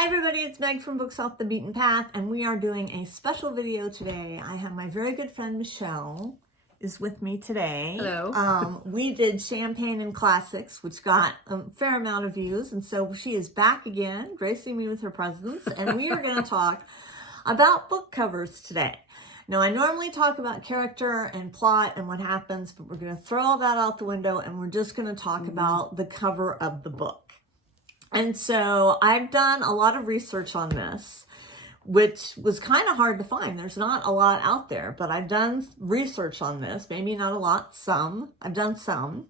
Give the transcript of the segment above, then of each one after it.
Hi everybody, it's Meg from Books Off the Beaten Path, and we are doing a special video today. I have my very good friend Michelle is with me today. Hello. We did Champagne and Classics, which got a fair amount of views, and so she is back again, gracing me with her presence, and we are going to talk about book covers today. Now, I normally talk about character and plot and what happens, but we're going to throw all that out the window, and we're just going to talk about the cover of the book. And so I've done a lot of research on this, which was kind of hard to find. There's not a lot out there, but I've done research on this. Maybe not a lot, some. I've done some.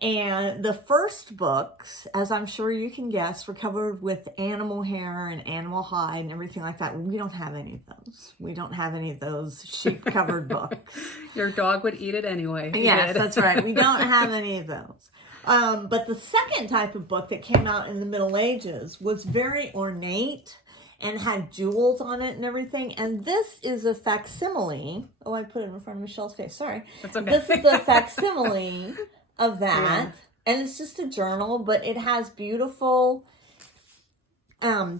And the first books, as I'm sure you can guess, were covered with animal hair and animal hide and everything like that. We don't have any of those. We don't have any of those sheep-covered books. Your dog would eat it anyway. Yes, that's right. We don't have any of those. But the second type of book that came out in the Middle Ages was very ornate and had jewels on it and everything. And this is a facsimile. Oh, I put it in front of Michelle's face. Sorry. That's okay. This is a facsimile of that. Yeah. And it's just a journal, but it has beautiful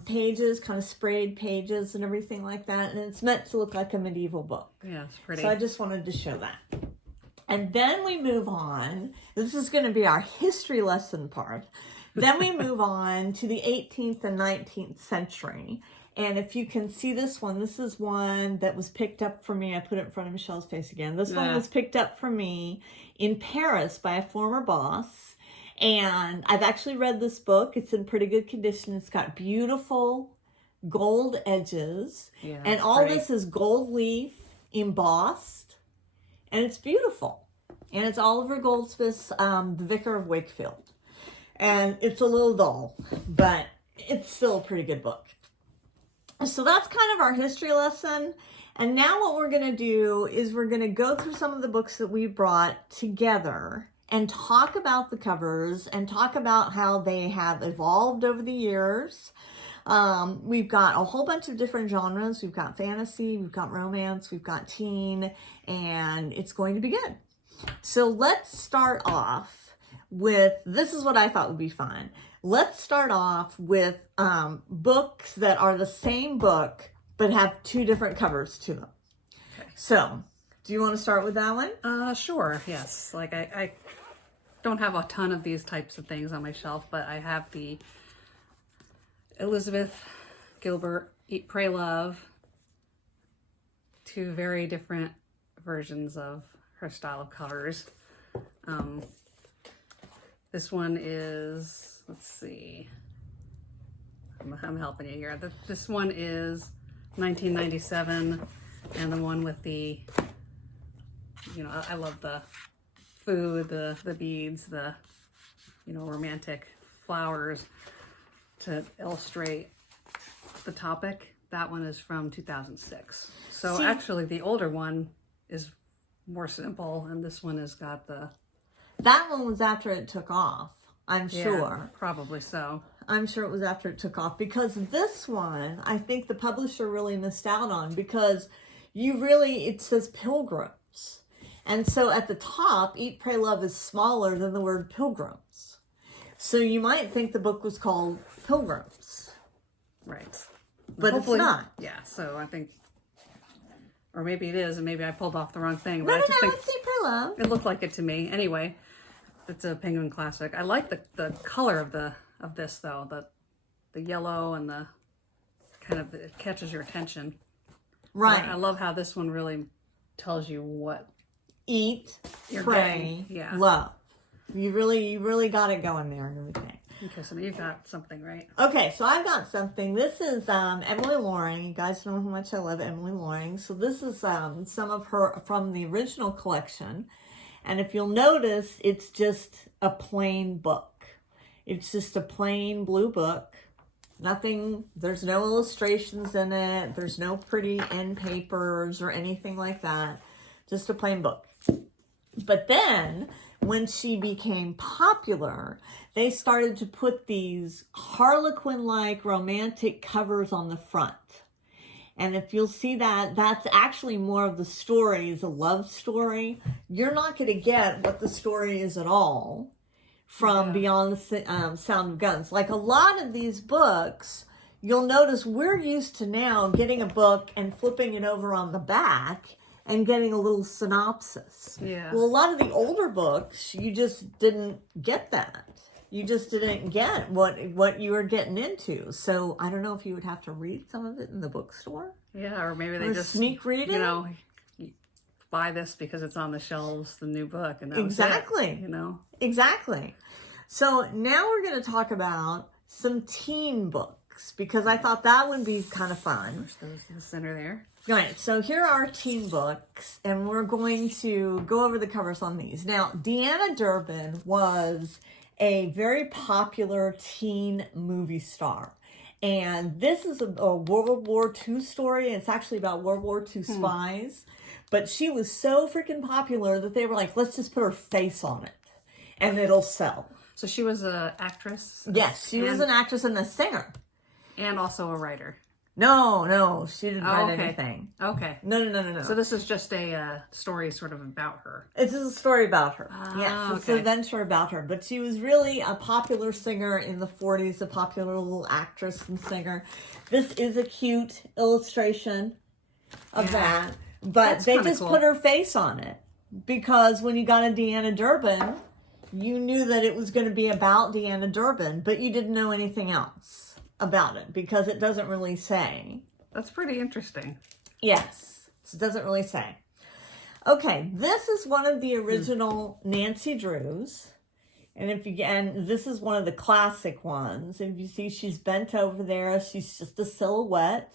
pages, kind of sprayed pages and everything like that. And it's meant to look like a medieval book. Yeah, it's pretty. So I just wanted to show that. And then we move on. This is going to be our history lesson part. Then we move on to the 18th and 19th century. And if you can see this one, this is one that was picked up for me. I put it in front of Michelle's face again. This one was picked up for me in Paris by a former boss. And I've actually read this book. It's in pretty good condition. It's got beautiful gold edges. Yeah, and all this is gold leaf embossed. And it's beautiful. And it's Oliver Goldsmith's The Vicar of Wakefield. And it's a little dull, but it's still a pretty good book. So that's kind of our history lesson. And now what we're going to do is we're going to go through some of the books that we brought together and talk about the covers and talk about how they have evolved over the years. We've got a whole bunch of different genres. We've got fantasy, we've got romance, we've got teen, and it's going to be good. So let's start off with, this is what I thought would be fun. Let's start off with books that are the same book, but have two different covers to them. Okay. So, do you want to start with that one? Sure, yes. Like I don't have a ton of these types of things on my shelf, but I have the Elizabeth Gilbert Eat, Pray, Love. Two very different versions of her style of covers. This one is, let's see, I'm helping you here. This one is 1997, and the one with the, you know, I love the food, the beads, the, you know, romantic flowers to illustrate the topic. That one is from 2006. So actually the older one is more simple, and this one has got the... That one was after it took off, I'm sure. Probably so. I'm sure it was after it took off, because this one, I think the publisher really missed out on, because it says pilgrims. And so at the top, Eat, Pray, Love is smaller than the word pilgrims. So you might think the book was called Pilgrims. Right. But hopefully, it's not. Yeah, so I think... Or maybe it is, and maybe I pulled off the wrong thing. But I just think it's Eat, Pray, Love. It looked like it to me. Anyway, it's a Penguin classic. I like the color of this though. The yellow and the kind of, it catches your attention. Right. I love how this one really tells you what eat, pray, love. You really got it going there and everything. Okay, so you've got something, right? Okay, so I've got something. This is Emily Loring. You guys know how much I love Emily Loring. So this is some of her from the original collection. And if you'll notice, it's just a plain book. It's just a plain blue book. Nothing, there's no illustrations in it. There's no pretty end papers or anything like that. Just a plain book. But then, when she became popular, they started to put these Harlequin-like romantic covers on the front. And if you'll see that, that's actually more of the story, is a love story. You're not going to get what the story is at all from Beyond the Sound of Guns. Like a lot of these books, you'll notice we're used to now getting a book and flipping it over on the back and getting a little synopsis. Yeah. Well, a lot of the older books, you just didn't get that. You just didn't get what you were getting into. So I don't know if you would have to read some of it in the bookstore. Yeah, or maybe they Or just sneak read it. You know, you buy this because it's on the shelves, the new book, and that was Exactly. it, you know. Exactly. So now we're going to talk about some teen books because I thought that would be kind of fun. Push those in the center there. All right, so here are teen books, and we're going to go over the covers on these. Now, Deanna Durbin was a very popular teen movie star. And this is a World War II story. It's actually about World War II spies. But she was so freaking popular that they were like, let's just put her face on it, and it'll sell. So she was an actress? Yes, she was an actress and a singer. And also a writer. No, she didn't write okay. anything. Okay. No. So this is just a story sort of about her. It's just a story about her. Yes, it's an okay. adventure about her. But she was really a popular singer in the 40s, a popular little actress and singer. This is a cute illustration of that. But That's they kinda just cool. put her face on it. Because when you got a Deanna Durbin, you knew that it was going to be about Deanna Durbin, but you didn't know anything else about it because it doesn't really say. That's pretty interesting. Yes, it doesn't really say. Okay, this is one of the original Nancy Drews. And this is one of the classic ones. And if you see, she's bent over there. She's just a silhouette.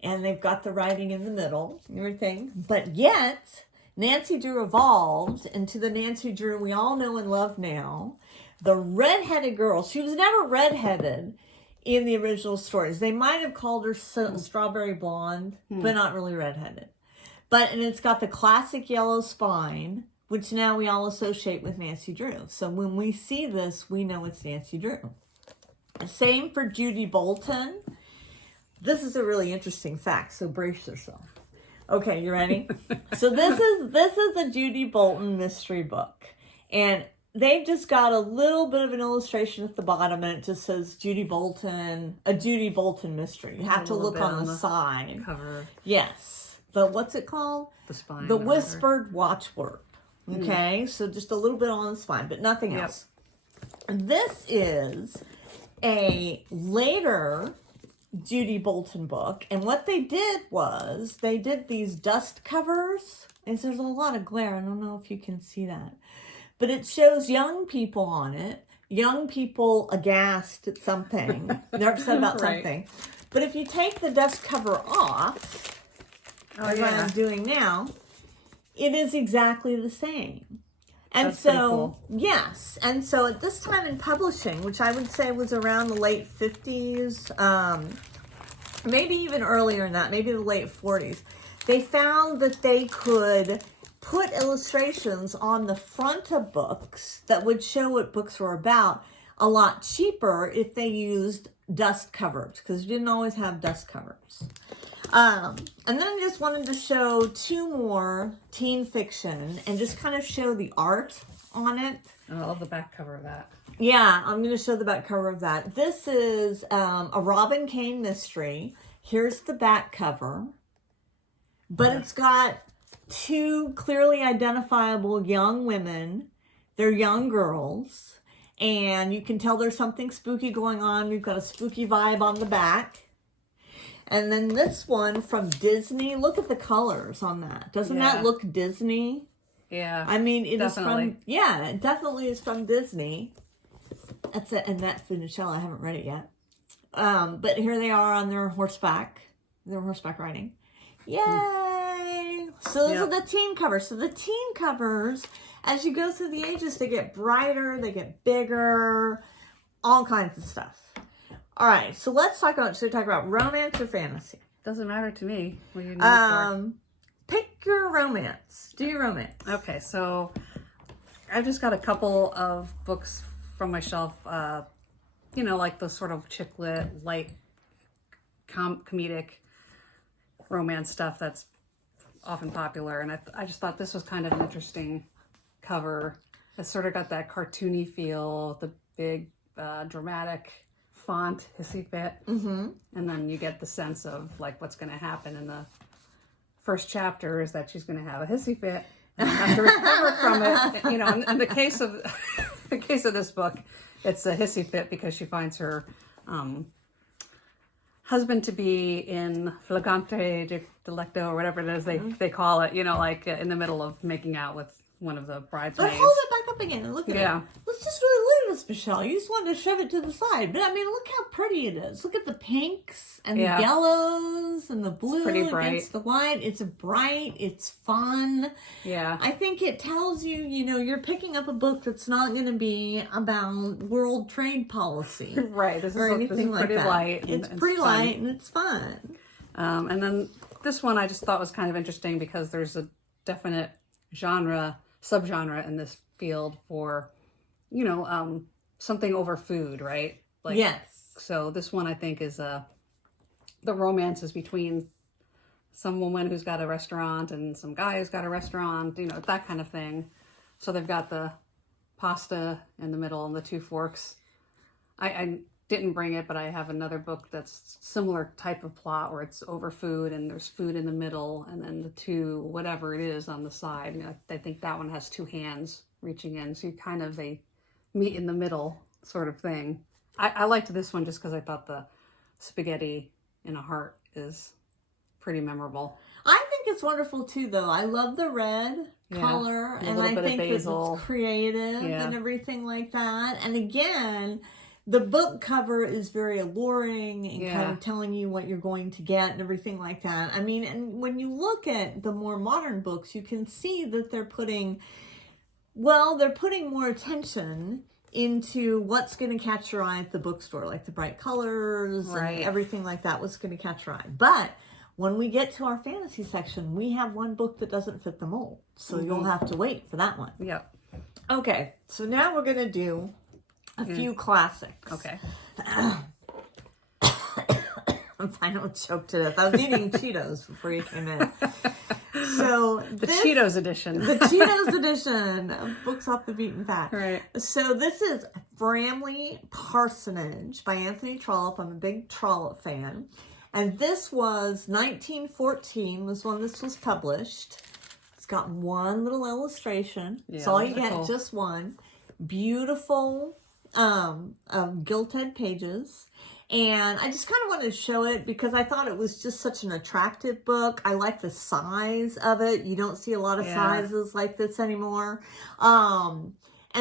And they've got the writing in the middle and everything. But yet, Nancy Drew evolved into the Nancy Drew we all know and love now. The redheaded girl. She was never redheaded in the original stories. They might have called her strawberry blonde, but not really redheaded. And it's got the classic yellow spine, which now we all associate with Nancy Drew. So when we see this, we know it's Nancy Drew. Same for Judy Bolton. This is a really interesting fact, so brace yourself. Okay, you ready? So this is a Judy Bolton mystery book. And they've just got a little bit of an illustration at the bottom, and it just says Judy Bolton, a Judy Bolton mystery. You have to look on the side. Cover. Yes. What's it called? The spine. The Whispered Watchword. Okay, so just a little bit on the spine, but nothing else. This is a later Judy Bolton book, and what they did was they did these dust covers. And there's a lot of glare. I don't know if you can see that, but it shows young people on it, young people aghast at something. They're upset about something. But if you take the dust cover off, as I'm doing now, it is exactly the same. And That's pretty cool. Yes. And so at this time in publishing, which I would say was around the late 50s, maybe even earlier than that, maybe the late 40s, they found that they could put illustrations on the front of books that would show what books were about a lot cheaper if they used dust covers, because you didn't always have dust covers. And then I just wanted to show two more teen fiction and just kind of show the art on it. I love the back cover of that. Yeah, I'm going to show the back cover of that. This is a Robin Kane mystery. Here's the back cover. But it's got two clearly identifiable young women. They're young girls. And you can tell there's something spooky going on. We've got a spooky vibe on the back. And then this one from Disney. Look at the colors on that. Doesn't that look Disney? Yeah. I mean, it definitely. is from, it definitely is from Disney. That's it. And that's for Michele. I haven't read it yet. But here they are on their horseback riding. Yay! So those are the teen covers. So the teen covers, as you go through the ages, they get brighter, they get bigger, all kinds of stuff. All right, so let's talk about romance or fantasy. Doesn't matter to me. What do you need Pick your romance. Do your romance. Okay, so I've just got a couple of books from my shelf. Like the sort of chick lit, light, comedic romance stuff that's often popular, and I just thought this was kind of an interesting cover. It's sort of got that cartoony feel, the big, dramatic font, hissy fit. Mm-hmm. And then you get the sense of like what's going to happen in the first chapter is that she's going to have a hissy fit and have to recover from it. You know, in the case of this book, it's a hissy fit because she finds her husband to be in flagrante delicto or whatever it is they call it. You know, like in the middle of making out with one of the bridesmaids. But hold it back up again and look at it. Let's just really look at this, Michelle. You just wanted to shove it to the side. But I mean, look how pretty it is. Look at the pinks and the yellows and the blue against the white. It's bright. It's fun. Yeah. I think it tells you, you know, you're picking up a book that's not going to be about world trade policy. Right. This is pretty light. It's pretty light and it's fun. And then this one I just thought was kind of interesting because there's a definite subgenre in this field for, you know, something over food, right? Like, yes. So this one I think is the romance is between some woman who's got a restaurant and some guy who's got a restaurant, you know, that kind of thing. So they've got the pasta in the middle and the two forks. I didn't bring it, but I have another book that's similar type of plot where it's over food and there's food in the middle and then the two, whatever it is on the side. You know, I think that one has two hands reaching in. So you kind of a meet in the middle sort of thing. I liked this one just because I thought the spaghetti in a heart is pretty memorable. I think it's wonderful too, though. I love the red color and I think that it's creative and everything like that. And again, the book cover is very alluring and kind of telling you what you're going to get and everything like that. I mean, and when you look at the more modern books, you can see that they're putting more attention into what's going to catch your eye at the bookstore, like the bright colors and everything like that, what's going to catch your eye. But when we get to our fantasy section, we have one book that doesn't fit the mold. So you'll have to wait for that one. Yep. Okay, so now we're going to do a few classics. Okay. I'm finally choked to death. I was eating Cheetos before you came in. So the Cheetos edition. The Cheetos edition of Books Off the Beaten Path. Right. So this is Framley Parsonage by Anthony Trollope. I'm a big Trollope fan. And this was 1914 was when this was published. It's got one little illustration. Yeah, That's all you get, cool. just one. Beautiful gilt-edged pages. And I just kind of wanted to show it because I thought it was just such an attractive book. I like the size of it. You don't see a lot of sizes like this anymore. And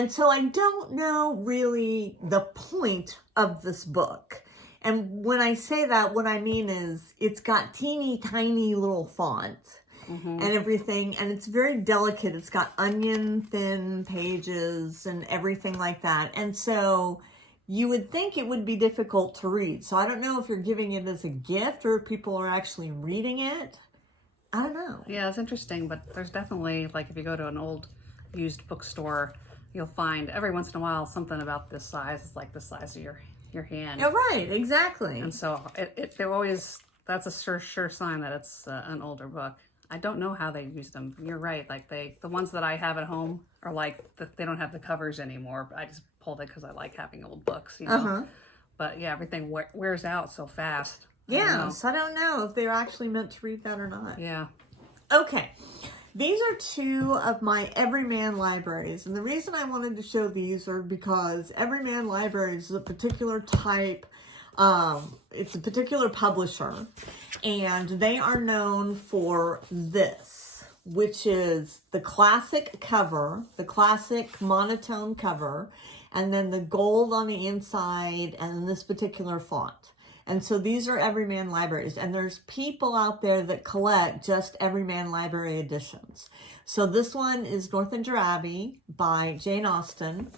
so I don't know really the point of this book. And when I say that, what I mean is it's got teeny tiny little font and everything. And it's very delicate. It's got onion thin pages and everything like that. And so you would think it would be difficult to read. So I don't know if you're giving it as a gift or if people are actually reading it. I don't know. Yeah, it's interesting, but there's definitely, like, if you go to an old used bookstore, you'll find every once in a while something about this size. It's like the size of your hand. Yeah, right, exactly. And so they're always, that's a sure sign that it's an older book. I don't know how they use them. You're right. Like the ones that I have at home are like, they don't have the covers anymore. I just pulled it because I like having old books, you know. But yeah, everything wears out so fast. Yeah, so I don't know if they're actually meant to read that or not. Yeah. Okay. These are two of my Everyman libraries. And the reason I wanted to show these are because Everyman Libraries is a particular type, it's a particular publisher. And they are known for this, which is the classic cover, the classic monotone cover, and then the gold on the inside, and then this particular font. And so these are Everyman Libraries, and there's people out there that collect just Everyman Library editions. So this one is Northanger Abbey by Jane Austen,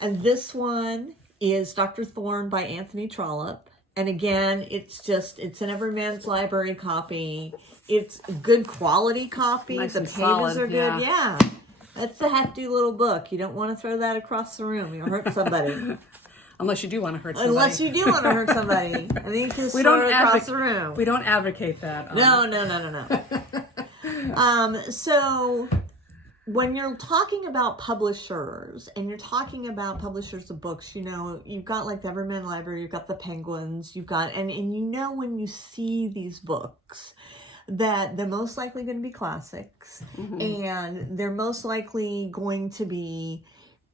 and this one is Dr. Thorne by Anthony Trollope. And again, it's an Everyman's Library copy. It's a good quality copy. Nice the and pages solid, are good. Yeah. That's a hefty little book. You don't want to throw that across the room. You'll hurt somebody. Unless you do want to hurt somebody. Unless you do want to hurt somebody. I think just throw it across the room. We don't advocate that. No. So when you're talking about publishers and you're talking about publishers of books, you know, you've got like the Everyman Library, you've got the Penguins, you've got, and you know, when you see these books, that they're most likely going to be classics, and they're most likely going to be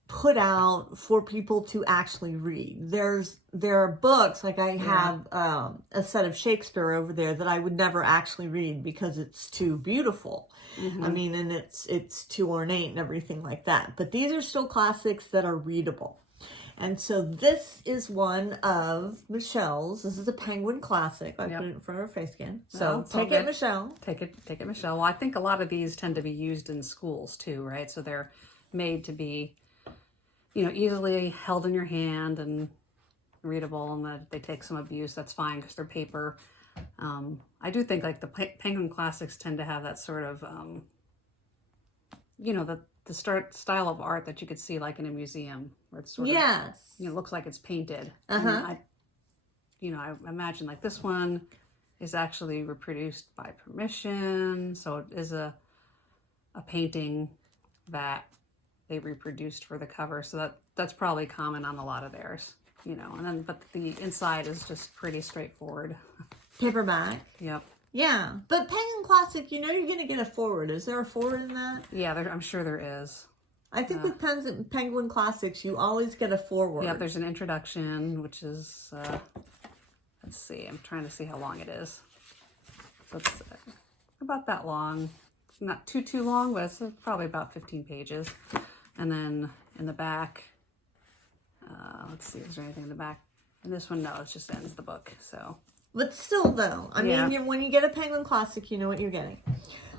put out for people to actually read. There are books, like I have a set of Shakespeare over there that I would never actually read because it's too beautiful. I mean, and it's too ornate and everything like that. But these are still classics that are readable. And so this is one of Michelle's. This is a Penguin classic. I put it in front of her face again. So take it, Michelle. Take it, Michelle. Well, I think a lot of these tend to be used in schools too, right? So they're made to be, you know, easily held in your hand and readable, and that they take some abuse. That's fine because they're paper. I do think like the Penguin classics tend to have that sort of, you know, the style of art that you could see like in a museum, where it's sort of, you know, looks like it's painted. I imagine like this one is actually reproduced by permission, so it is a painting that they reproduced for the cover. So that's probably common on a lot of theirs, you know. And then, but the inside is just pretty straightforward. Paperback. Yep. Yeah, but Penguin Classic, you know, you're going to get a forward. Is there a forward in that? Yeah, I'm sure there is. I think with Penguin Classics, you always get a forward. Yeah, there's an introduction, which is, let's see, I'm trying to see how long it is. So it's about that long. It's not too long, but it's probably about 15 pages. And then in the back, let's see, is there anything in the back? In this one, no, it just ends the book, so. But still, though, I mean, when you get a Penguin Classic, you know what you're getting.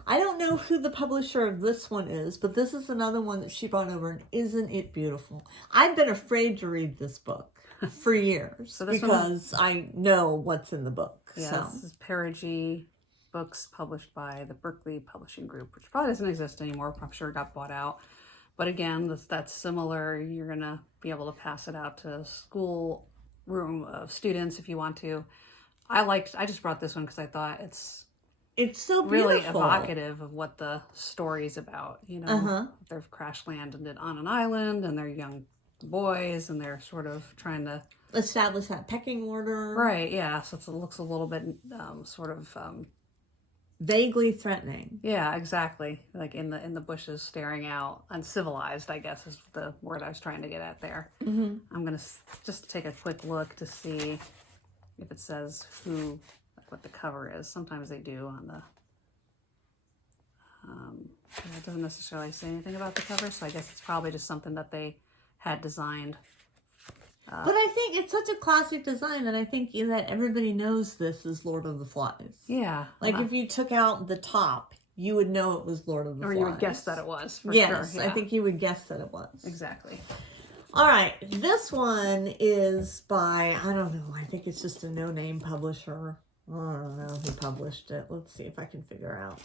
I don't know who the publisher of this one is, but this is another one that she brought over, and isn't it beautiful? I've been afraid to read this book for years because I know what's in the book. Yeah, so. This is Perigee books published by the Berkeley Publishing Group, which probably doesn't exist anymore. I'm sure it got bought out. But again, that's similar. You're going to be able to pass it out to a school room of students if you want to. I just brought this one because I thought it's so really beautiful. Evocative of what the story's about. You know, they've crash landed on an island and they're young boys and they're sort of trying to establish that pecking order. Right, yeah. So it looks a little bit vaguely threatening. Yeah, exactly. Like in the bushes staring out, uncivilized, I guess is the word I was trying to get at there. I'm going to just take a quick look to see if it says what the cover is. Sometimes they do on the, it doesn't necessarily say anything about the cover, so I guess it's probably just something that they had designed. But I think it's such a classic design that I think that everybody knows this is Lord of the Flies. Yeah. Like if you took out the top, you would know it was Lord of the Flies. Or you would guess that it was, for sure. Yeah. I think you would guess that it was. Exactly. All right, this one is by, I don't know, I think it's just a no-name publisher. I don't know who published it. Let's see if I can figure out.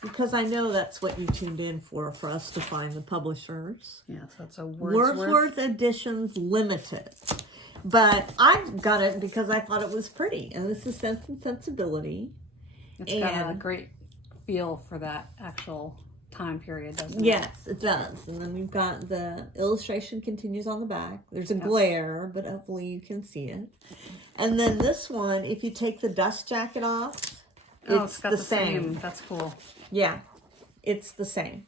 Because I know that's what you tuned in for us to find the publishers. Yes, that's a Wordsworth Editions Limited. But I got it because I thought it was pretty. And this is Sense and Sensibility. It's got a great feel for that actual time period, doesn't it? Yes, it does. And then we've got the illustration continues on the back. There's a glare, but hopefully you can see it. And then this one, if you take the dust jacket off, it's got the same. That's cool. Yeah, it's the same.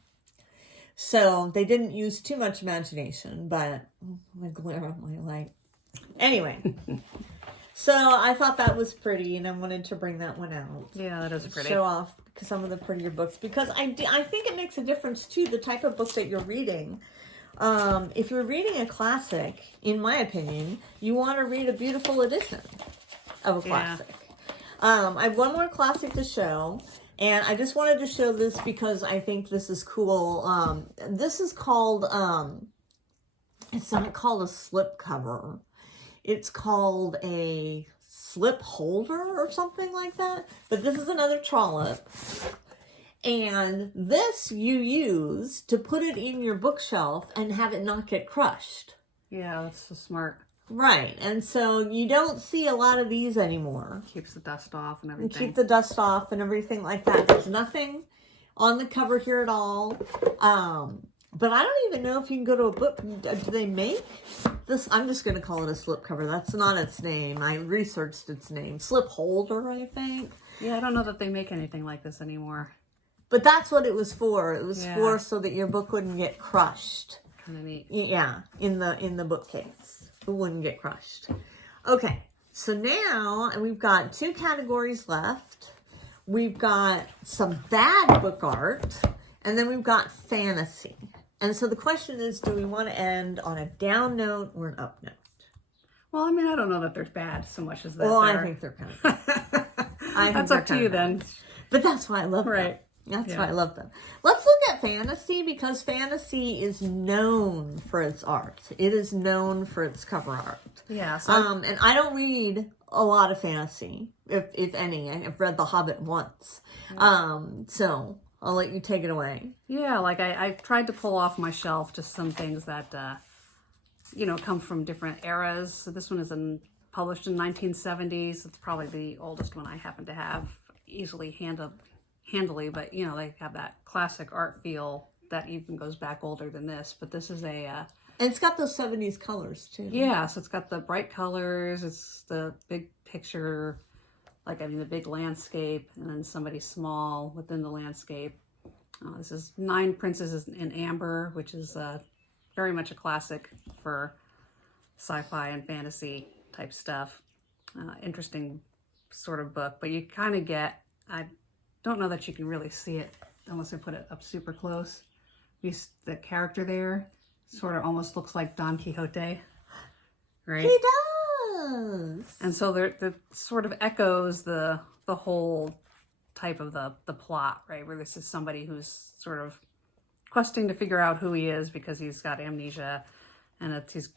So they didn't use too much imagination, but my glare on my light. Anyway, so I thought that was pretty, and I wanted to bring that one out. Yeah, that is pretty. Show off some of the prettier books, because I think it makes a difference too, the type of book that you're reading. If you're reading a classic, in my opinion, you want to read a beautiful edition of a classic. I have one more classic to show, and I just wanted to show this because I think this is cool. This is called, it's not called a slip cover. It's called a slip holder or something like that. But this is another trollop. And this you use to put it in your bookshelf and have it not get crushed. Yeah, that's so smart. Right. And so you don't see a lot of these anymore. Keeps the dust off and everything. Keep the dust off and everything like that. There's nothing on the cover here at all. But I don't even know if you can go to a book. Do they make this? I'm just going to call it a slipcover. That's not its name. I researched its name. Slip holder, I think. Yeah, I don't know that they make anything like this anymore. But that's what it was for. It was Yeah. for so that your book wouldn't get crushed. Kind of neat. Yeah, in the bookcase. It wouldn't get crushed. Okay, so now we've got 2 categories left. We've got some bad book art, and then we've got fantasy. And so the question is, do we want to end on a down note or an up note? Well, I mean, I don't know that they're bad so much as that. Well, I think they're kind of bad. That's up to you then. But that's why I love them. Right. That's why I love them. Let's look at fantasy, because fantasy is known for its art. It is known for its cover art. Yeah. So and I don't read a lot of fantasy, if any. I've read The Hobbit once. So I'll let you take it away. yeah, like I tried to pull off my shelf just some things that, come from different eras. So this one is published in 1970s. It's probably the oldest one I happen to have easily handily, but they have that classic art feel that even goes back older than this. But this is And it's got those 70s colors too. Yeah, so it's got the bright colors, it's the big picture, the big landscape, and then somebody small within the landscape. This is 9 Princesses in Amber, which is very much a classic for sci-fi and fantasy type stuff. Interesting sort of book, but you kind of get, I don't know that you can really see it unless I put it up super close. The character there sort of almost looks like Don Quixote, right? He does. And so there sort of echoes the whole type of the plot, right? Where this is somebody who's sort of questing to figure out who he is because he's got amnesia, and he's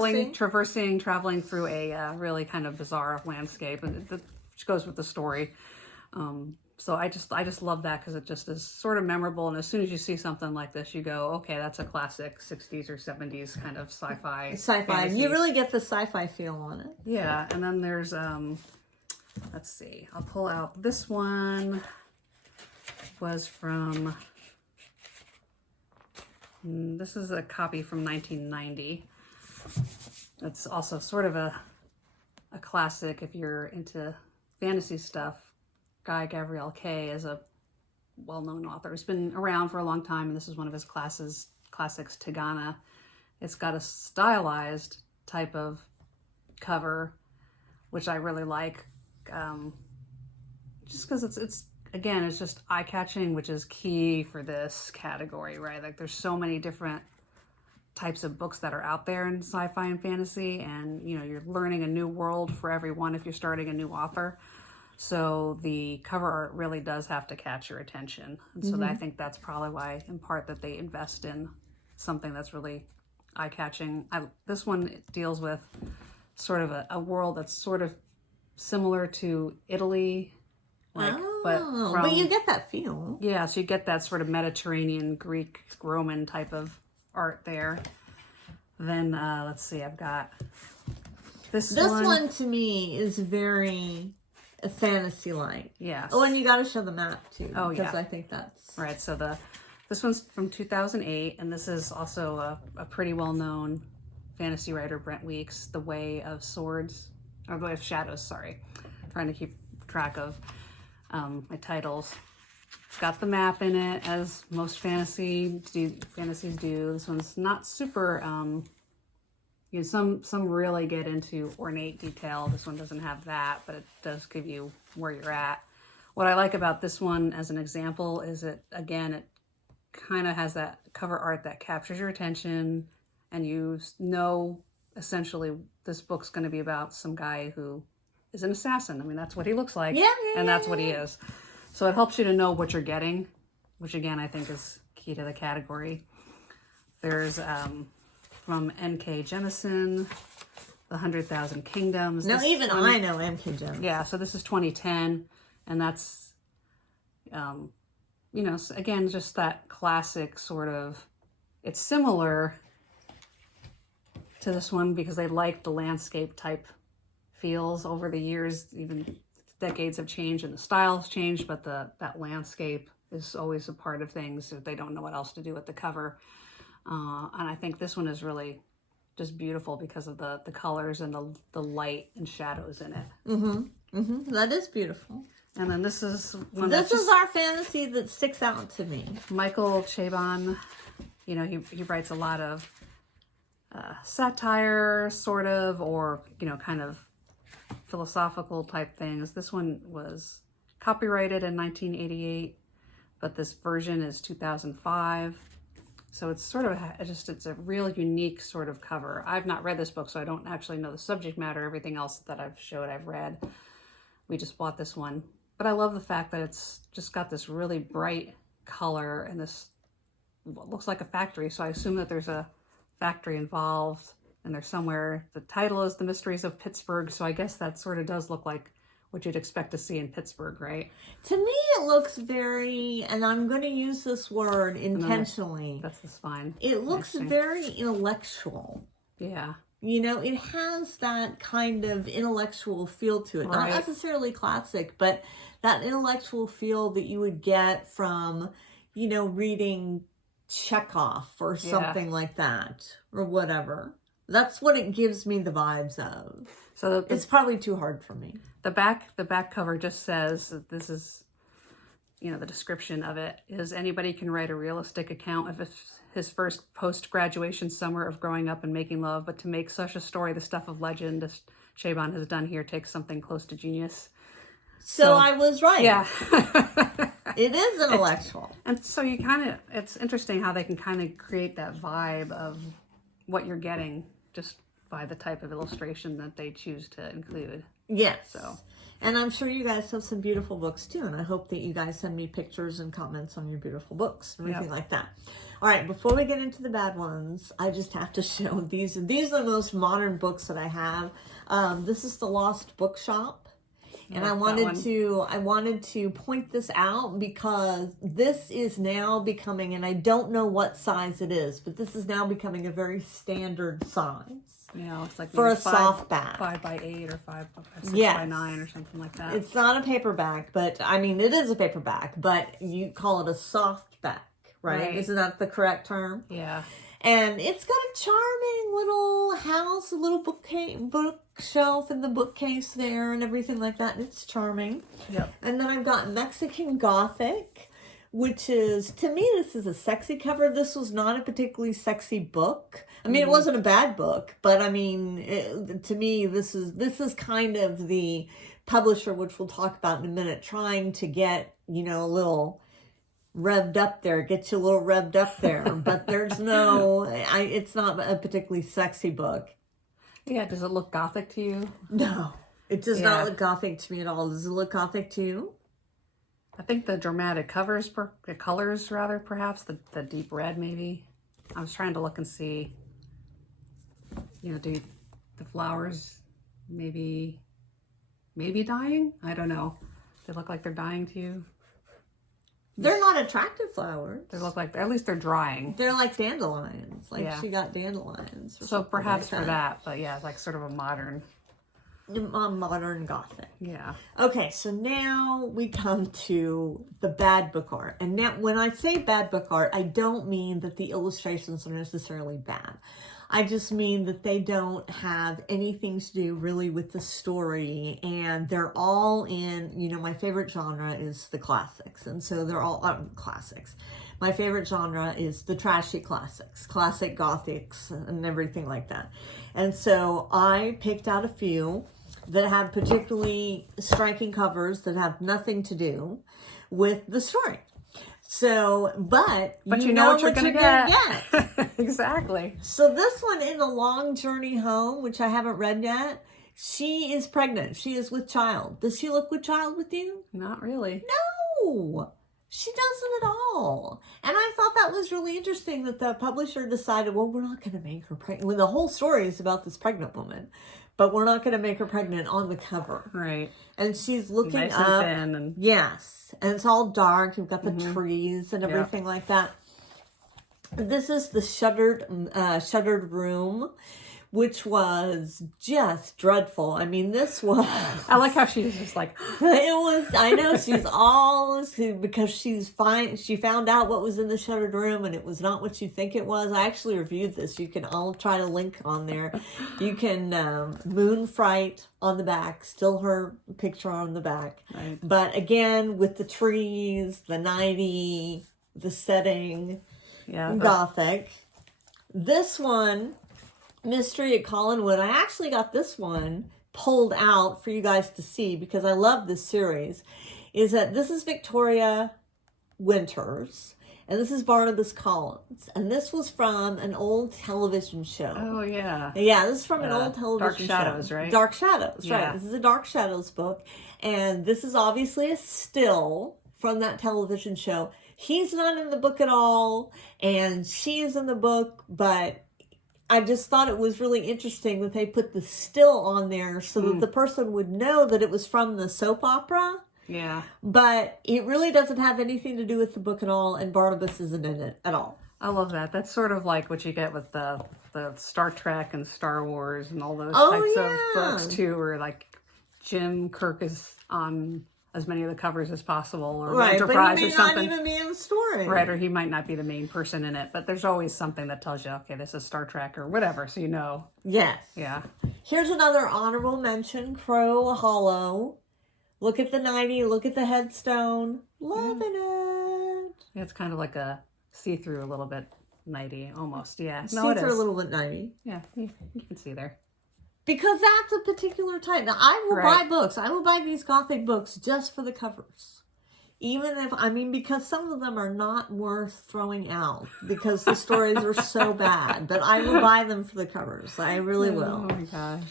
traveling through a really kind of bizarre landscape, and which goes with the story. So I just love that because it just is sort of memorable. And as soon as you see something like this, you go, okay, that's a classic 60s or 70s kind of sci-fi. Fantasy. You really get the sci-fi feel on it. Yeah, and then there's let's see, I'll pull out this one. Was from, this is a copy from 1990. It's also sort of a classic if you're into fantasy stuff. Guy Gavriel Kay is a well-known author. He's been around for a long time, and this is one of his classics, Tigana. It's got a stylized type of cover, which I really like, just because it's again, it's just eye-catching, which is key for this category, right? Like, there's so many different types of books that are out there in sci-fi and fantasy, and you're learning a new world for everyone if you're starting a new author. So the cover art really does have to catch your attention. And so I think that's probably why, in part, that they invest in something that's really eye-catching. This one deals with sort of a world that's sort of similar to Italy, but you get that feel. Yeah, so you get that sort of Mediterranean, Greek, Roman type of art there. Then let's see, I've got this one. One to me is very fantasy-like. Yes. Oh, and you got to show the map too. Oh, because yeah. I think that's right. So this one's from 2008, and this is also a pretty well-known fantasy writer, Brent Weeks, The Way of Shadows. Sorry, trying to keep track of my titles. It's got the map in it, as most fantasies do. This one's not super. Some really get into ornate detail. This one doesn't have that, but it does give you where you're at. What I like about this one, as an example, is it kind of has that cover art that captures your attention, and you know essentially this book's going to be about some guy who is an assassin. I mean, that's what he looks like, and that's what he is. So it helps you to know what you're getting, which again I think is key to the category. There's from N.K. Jemisin, The 100,000 Kingdoms. No, even I know N.K. Jemisin. Yeah, so this is 2010, and that's, again, just that classic sort of, it's similar to this one because they like the landscape type feels over the years. Even decades have changed and the styles changed, but that landscape is always a part of things if they don't know what else to do with the cover. And I think this one is really just beautiful because of the colors and the light and shadows in it. That is beautiful. And then this is one This is our fantasy that sticks out to me. Michael Chabon. You know, he writes a lot of satire, sort of, or, you know, kind of philosophical type things. This one was copyrighted in 1988, but this version is 2005. So it's sort of it's a real unique sort of cover. I've not read this book, so I don't actually know the subject matter. Everything else that I've read. We just bought this one. But I love the fact that it's just got this really bright color and this what looks like a factory. So I assume that there's a factory involved and there's somewhere. The title is The Mysteries of Pittsburgh. So I guess that sort of does look like what you'd expect to see in Pittsburgh, right? To me, it looks very, and I'm going to use this word intentionally. That's the spine. It looks very intellectual. Yeah. You know, it has that kind of intellectual feel to it. Right. Not necessarily classic, but that intellectual feel that you would get from, you know, reading Chekhov or something like that, or whatever. That's what it gives me the vibes of. So it's probably too hard for me. The back cover just says that this is, you know, the description of it is anybody can write a realistic account of his first post-graduation summer of growing up and making love, but to make such a story the stuff of legend as Chabon has done here takes something close to genius. So I was right. Yeah. It is intellectual. And so it's interesting how they can kind of create that vibe of what you're getting just by the type of illustration that they choose to include. Yes. So, and I'm sure you guys have some beautiful books too, and I hope that you guys send me pictures and comments on your beautiful books and everything like that. All right, before we get into the bad ones, I just have to show these. These are the most modern books that I have. This is The Lost Bookshop. And I wanted to point this out because this is now becoming, and I don't know what size it is, but this is now becoming a very standard size. Yeah, it's like for a softback, 5x8 or 6 by 9 or something like that. It's not a paperback, but I mean it is a paperback, but you call it a softback, right? Isn't that the correct term? Yeah. And it's got a charming little house, a little bookshelf in the bookcase there and everything like that. And it's charming. Yep. And then I've got Mexican Gothic, which is, to me, this is a sexy cover. This was not a particularly sexy book. I mean, it wasn't a bad book, but I mean, to me, this is kind of the publisher, which we'll talk about in a minute, trying to get, you know, a little revved up there, get you a little revved up there, but there's no, it's not a particularly sexy book. Yeah, does it look gothic to you? No, it does not look gothic to me at all. Does it look gothic to you? I think the dramatic colors, perhaps, the deep red maybe. I was trying to look and see, you know, do the flowers maybe dying? I don't know. They look like they're dying to you? They're not attractive flowers. They look like, at least they're drying. They're like dandelions. Like she got dandelions. So perhaps like for that, but yeah, like sort of a modern Gothic. Yeah. Okay, so now we come to the bad book art. And now when I say bad book art, I don't mean that the illustrations are necessarily bad. I just mean that they don't have anything to do really with the story, and they're all in, you know, my favorite genre is the classics, and so they're all classics. My favorite genre is the trashy classics, classic Gothics and everything like that. And so I picked out a few that have particularly striking covers that have nothing to do with the story. So, but you know what you're going to get. Exactly. So this one, In the Long Journey Home, which I haven't read yet, she is pregnant. She is with child. Does she look with child with you? Not really. No, she doesn't at all. And I thought that was really interesting that the publisher decided, well, we're not going to make her pregnant. When the whole story is about this pregnant woman, but we're not going to make her pregnant on the cover. Right. And she's looking nice up. And thin and... Yes. And it's all dark. You've got the trees and everything like that. This is the shuttered room, which was just dreadful. I mean, this was... I like how she's just like... It was, I know, because she found out what was in the shuttered room, and it was not what you think it was. I actually reviewed this. I'll try to link on there. You can, Moon Fright on the back, still her picture on the back. Right. But again, with the trees, the 90, the setting, Gothic. This one, Mystery at Collinwood, I actually got this one pulled out for you guys to see because I love this series, is that this is Victoria Winters and this is Barnabas Collins, and this was from an old television show. Oh, yeah. Yeah, this is from an old television Dark Shadows, show. right? Dark Shadows, right. This is a Dark Shadows book, and this is obviously a still from that television show. He's not in the book at all, and she is in the book, but I just thought it was really interesting that they put the still on there so that the person would know that it was from the soap opera. Yeah. But it really doesn't have anything to do with the book at all, and Barnabas isn't in it at all. I love that. That's sort of like what you get with the Star Trek and Star Wars and all those types of books, too, where like Jim Kirk is on as many of the covers as possible, or Enterprise, but he may or something. not even be in the story. Right, or he might not be the main person in it, but there's always something that tells you, okay, this is Star Trek or whatever, so you know. Yes. Yeah. Here's another honorable mention, Crow Hollow. Look at the 90, look at the headstone. Loving it. Yeah, it's kind of like a see-through a little bit 90, almost, yeah. No, it is. See-through a little bit 90. Yeah, you can see there. Because that's a particular type. Now, I will buy books. I will buy these Gothic books just for the covers. Even if, because some of them are not worth throwing out because the stories are so bad. But I will buy them for the covers. I really will. Oh my gosh.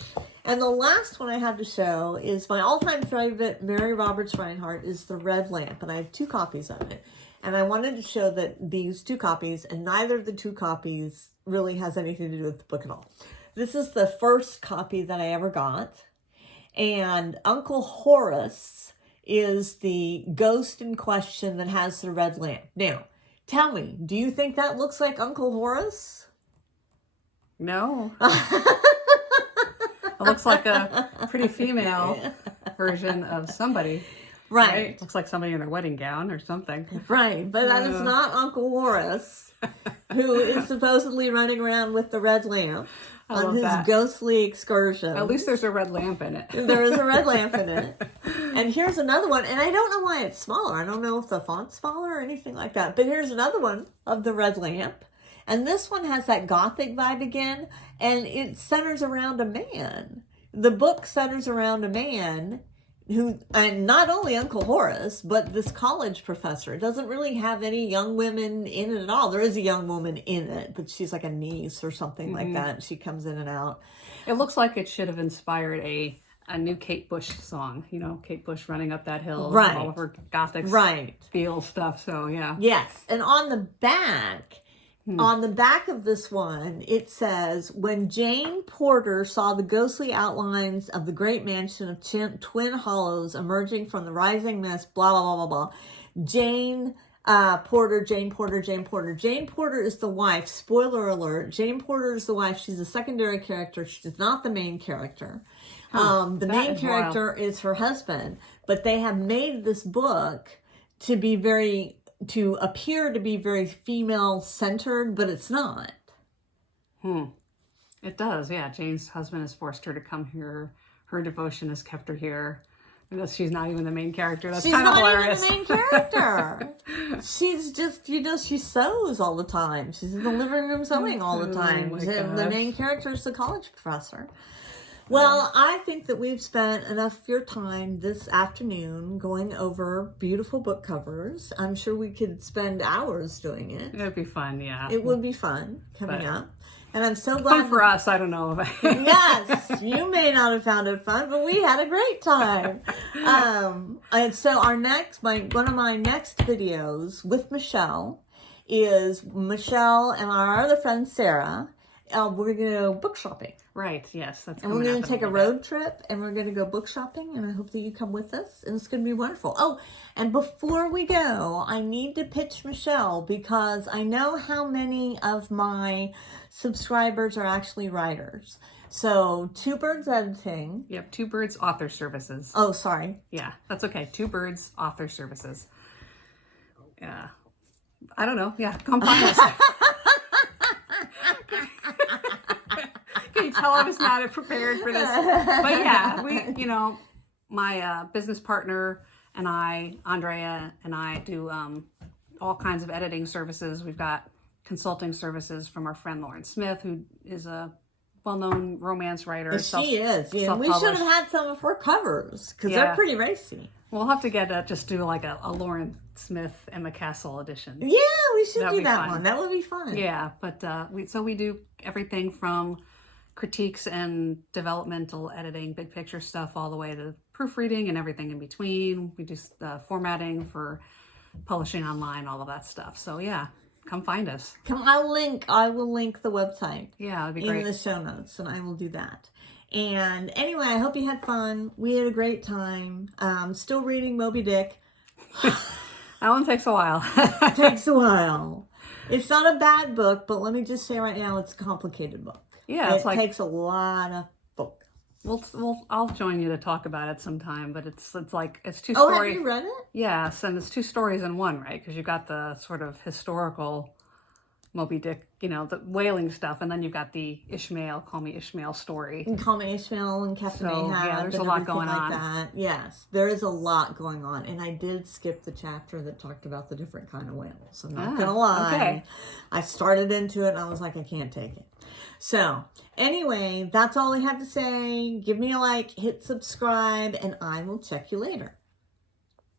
And the last one I have to show is my all-time favorite, Mary Roberts Reinhardt, is The Red Lamp. And I have 2 copies of it. And I wanted to show that these 2 copies, and neither of the 2 copies really has anything to do with the book at all. This is the first copy that I ever got. And Uncle Horace is the ghost in question that has the red lamp. Now, tell me, do you think that looks like Uncle Horace? No. It looks like a pretty female version of somebody. Right. Looks like somebody in their wedding gown or something. Right, but that is not Uncle Horace, who is supposedly running around with the red lamp on his ghostly excursion. At least there's a red lamp in it. There is a red lamp in it. And here's another one, and I don't know why it's smaller. I don't know if the font's smaller or anything like that. But here's another one of the red lamp. And this one has that Gothic vibe again, and it centers around a man. The book centers around a man who, and not only Uncle Horace, but this college professor. It doesn't really have any young women in it at all. There is a young woman in it, but she's like a niece or something like that. She comes in and out. It looks like it should have inspired a new Kate Bush song. You know, Kate Bush running up that hill. Right. All of her Gothic feel stuff. So, yeah. Yes. And on the back... On the back of this one, it says, when Jane Porter saw the ghostly outlines of the great mansion of Twin Hollows emerging from the rising mist, blah, blah, blah, blah, blah. Jane Porter. Jane Porter is the wife. Spoiler alert. Jane Porter is the wife. She's a secondary character. She's not the main character. The main character is her husband. But they have made this book to appear to be very female-centered, but it's not. It does, yeah. Jane's husband has forced her to come here. Her devotion has kept her here. Because she's not even the main character. That's kind of hilarious. She's not even the main character. She's just, she sews all the time. She's in the living room sewing all the time. The main character is the college professor. Well, I think that we've spent enough of your time this afternoon going over beautiful book covers. I'm sure we could spend hours doing it. It'd be fun, yeah. It would be fun coming up. And I'm so glad. Fun for us, I don't know. Yes, you may not have found it fun, but we had a great time. And so one of my next videos with Michelle is Michelle and our other friend Sarah we're going to go book shopping. Right, yes. That's And we're going to take a little bit. road trip, and we're going to go book shopping, and I hope that you come with us, and it's going to be wonderful. Oh, and before we go, I need to pitch Michelle, because I know how many of my subscribers are actually writers. So, Two Birds Editing. Yep, Two Birds Author Services. Oh, sorry. Yeah, that's okay. Two Birds Author Services. Yeah. I don't know. Yeah, come find us. Can you tell I was not prepared for this? But yeah, my business partner and I, Andrea, and I do all kinds of editing services. We've got consulting services from our friend Lauren Smith, who is a well-known romance writer. She is. Yeah, we should have had some of her covers, because they're pretty racy. We'll have to get just do like a Lauren Smith, Emma Castle edition. Yeah, we should That'd do be that fun. one. That would be fun. Yeah, but we do everything from critiques and developmental editing, big picture stuff, all the way to proofreading and everything in between. We do formatting for publishing online, all of that stuff. So yeah, come find us. I will link the website. Yeah, that'd be great. In the show notes, and I will do that. And anyway, I hope you had fun. We had a great time. Still reading Moby Dick. That one takes a while. It takes a while. It's not a bad book, but let me just say right now, it's a complicated book. Yeah, it takes a lot of book. I'll join you to talk about it sometime, but it's two stories. Oh, have you read it? Yes, and it's two stories in one, right? Because you've got the sort of historical Moby Dick, the whaling stuff, and then you've got the Call Me Ishmael story. And Call Me Ishmael and Captain Ahab. Yeah, there's a lot going on. That. Yes, there is a lot going on. And I did skip the chapter that talked about the different kind of whales. I'm not going to lie. Okay. I started into it and I was like, I can't take it. So, anyway, that's all I have to say. Give me a like, hit subscribe, and I will check you later.